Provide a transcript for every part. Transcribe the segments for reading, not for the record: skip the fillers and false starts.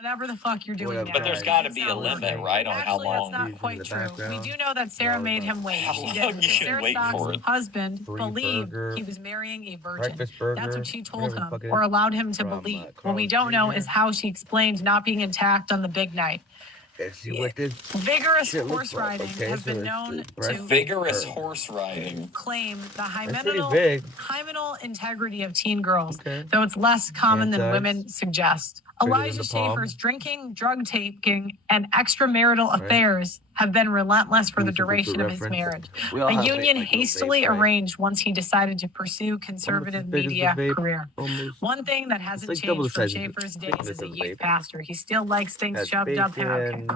whatever the fuck you're doing now. But there's got to be a limit, right, on how long. That's not quite true. We do know that Sarah made him wait. How She long did. you should Sarah wait Stock's for it. husband believed he was marrying a virgin. That's what she told him, or allowed him to believe. What we don't know is how she explained not being intact on the big night. Vigorous horse riding has been known to Vigorous horse riding. claim the hymenal integrity of teen girls, though it's less common than women suggest. Elijah Schaefer's drinking, drug taking, and extramarital affairs have been relentless for the duration of his marriage. A union hastily arranged once he decided to pursue conservative media career. One thing that hasn't changed from Schaefer's days as a youth pastor, he still likes things shoved up him. Okay.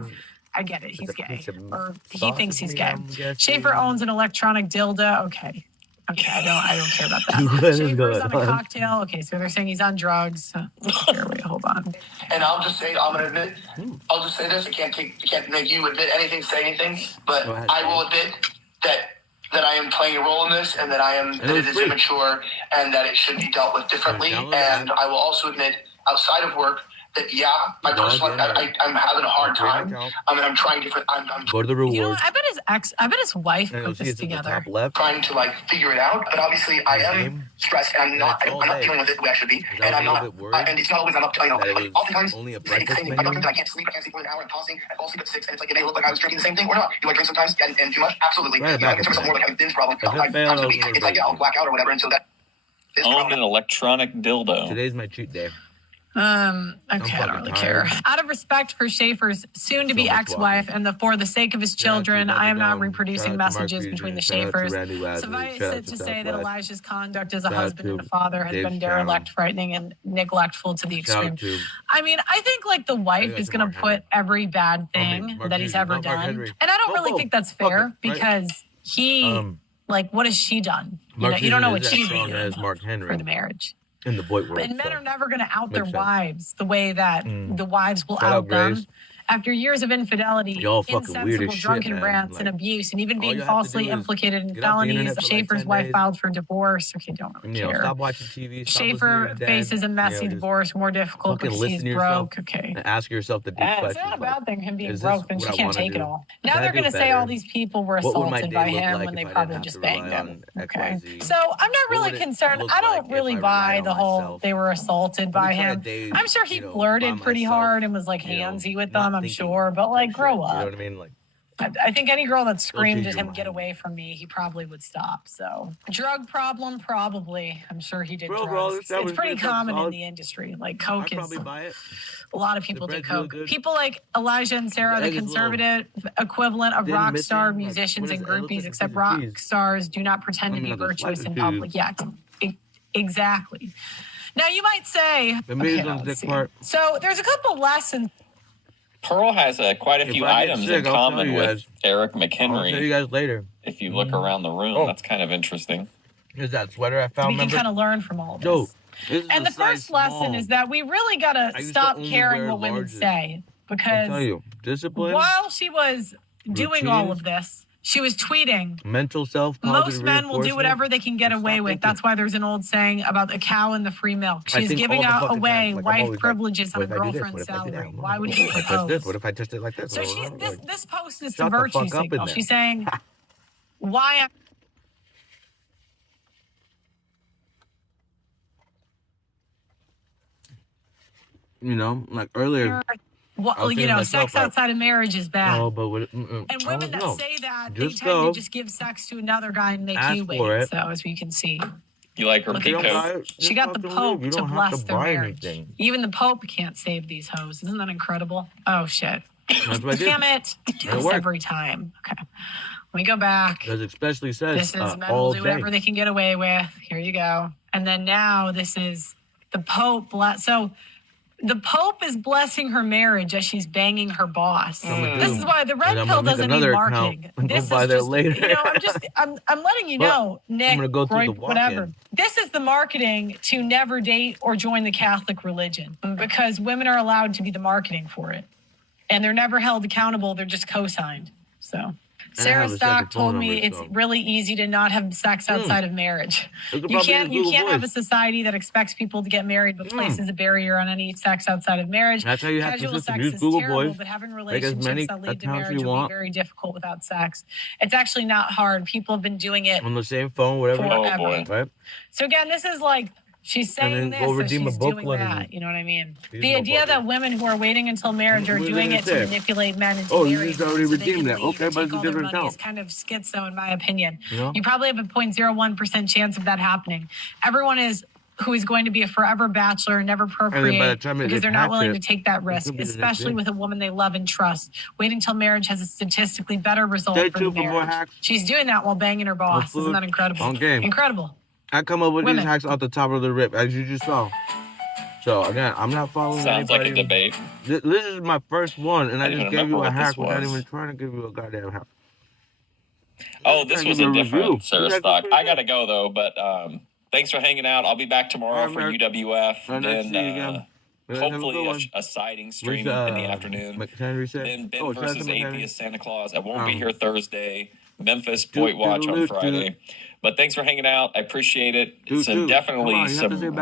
I get it. He's gay. Or he thinks he's gay. Schaefer owns an electronic dildo. Okay, I don't care about that. Schaefer's on a cocktail. Okay, so they're saying he's on drugs. Here, wait, hold on. And I'll just say, I'm gonna admit, I'll just say this. I can't make you admit anything, say anything, but I will admit that I am playing a role in this, and that it is immature, and that it should be dealt with differently. And I will also admit, outside of work, that my personal life, I'm having a hard time. I mean, I'm trying different. I'm Go to the rewards. You know, I bet his wife put this together. trying to figure it out, but obviously I am stressed, and I'm not dealing with it the way I should be, and I'm not. And it's not always I'm up. Oftentimes, only a the same thing. I don't think that I can't sleep for an hour. I'm tossing. I fall asleep at 6, and it's like it may look like I was drinking the same thing or not. Do I drink sometimes and too much? Absolutely. In terms of more like a binge problem, times a week, it's like I'll black out or whatever, and so that. Owned an electronic dildo. Today's my cheat day. Okay, I don't really care. Out of respect for Schaefer's soon-to-be ex-wife and for the sake of his children, I am not reproducing messages between the Schaefers. Suffice it to say that Elijah's conduct as a husband and a father has been derelict, frightening, and neglectful to the extreme. I mean, I think the wife is going to put every bad thing that he's ever done. And I don't really think that's fair because he, what has she done? You don't know what she's been doing for the marriage. In the boy world. And men are never going to out their wives the way that the wives will out them. After years of infidelity, insensible drunken rants, and abuse, and even being falsely implicated in felonies, Schaefer's wife filed for divorce. Okay, don't really care. Stop watching TV. Schaefer faces a messy divorce, more difficult because she's broke. Okay. Ask yourself the deep question. It's not a bad thing, him being broke, then she can't take it all. Now they're going to say all these people were assaulted by him when they probably just banged him. Okay. So I'm not really concerned. I don't really buy the whole they were assaulted by him. I'm sure he flirted pretty hard and was handsy with them. I'm sure, but grow up. You know what I mean? I think any girl that screamed at him, "Get away from me," he probably would stop. So, drug problem, probably. I'm sure he did drugs. It's pretty common in the industry. Coke is. A lot of people do coke. People like Elijah and Sarah, the conservative equivalent of rock star musicians and groupies, except rock stars do not pretend to be virtuous in public yet. Exactly. Now you might say, so there's a couple lessons. Pearl has quite a few items in common with Eric McHenry. I'll tell you guys later. If you look around the room, that's kind of interesting. Here's that sweater I found. We can kind of learn from all of this. And the first lesson is that we really got to stop caring what women say. Because while she was doing all of this, she was tweeting. Mental self. Most men will do whatever they can get away with. That's why there's an old saying about the cow and the free milk. She's giving away wife privileges on a girlfriend's salary. Why would you propose? What if I touched it like this? So this post is the virtue signal. She's saying, why? Earlier. Well, sex outside of marriage is bad. Oh, but and women that say that, they tend to just give sex to another guy and make you wait. So, as we can see. You like her peacoat? She got the Pope to bless their marriage. Even the Pope can't save these hoes. Isn't that incredible? Oh, shit. Damn it. I do this every time. Okay. Let me go back. Because it especially says this is men will do whatever they can get away with. Here you go. And then now this is the Pope. So the Pope is blessing her marriage as she's banging her boss. This is why the red pill doesn't need marketing. This is just, later. I'm letting you know, Nick, whatever. This is the marketing to never date or join the Catholic religion because women are allowed to be the marketing for it. And they're never held accountable. They're just co-signed. So Sarah Stock told me it's really easy to not have sex outside of marriage. You can't have a society that expects people to get married but places a barrier on any sex outside of marriage. That's how you have Casual to sex use is Google terrible, Voice. but having Make as relationships many that lead to accounts marriage you will be want. very difficult without sex. It's actually not hard. People have been doing it On the same phone, whatever. forever. boy. Right? So again, this is like she's saying then this, go so redeem a she's doing booklet and that. You know what I mean? use The no idea booklet. that women who are waiting until marriage are What are doing they it to gonna say? manipulate men into Oh, you marrying just already so they redeemed can that. leave Okay, and but take it's a all their different money is account. kind of schizo, in my opinion. You know? You probably have a 0.01% chance of that happening. Everyone who is going to be a forever bachelor and never procreate time because they they're not patch willing it, to take that risk, could be the next especially day. with a woman they love and trust. Waiting till marriage has a statistically better result Stay for the tuned for more marriage. hacks. She's doing that while banging her boss. food, Isn't that incredible? on game. Incredible. I come up with Women. these hacks off the top of the rip, as you just saw. So again, I'm not following Sounds like anybody. a debate. This is my first one, and I don't just even gave you remember a what this hack without was. even trying to give you a goddamn hack. Oh, this was a different Sarah This Stock. actually I gotta go though, but thanks for hanging out. I'll be back tomorrow All right, for man. UWF. All right, nice to see you Then again. Well, have a good hopefully one. a sighting stream Where's, in the afternoon. McHenry said? Then Ben Oh, shout out to versus McHenry. Atheist Santa Claus. I won't be Um, here Thursday. Memphis Toot, Boyd Watch on toot, toot. Friday. But thanks for hanging out. I appreciate it. Toot, So toot. Come definitely on, you have to say some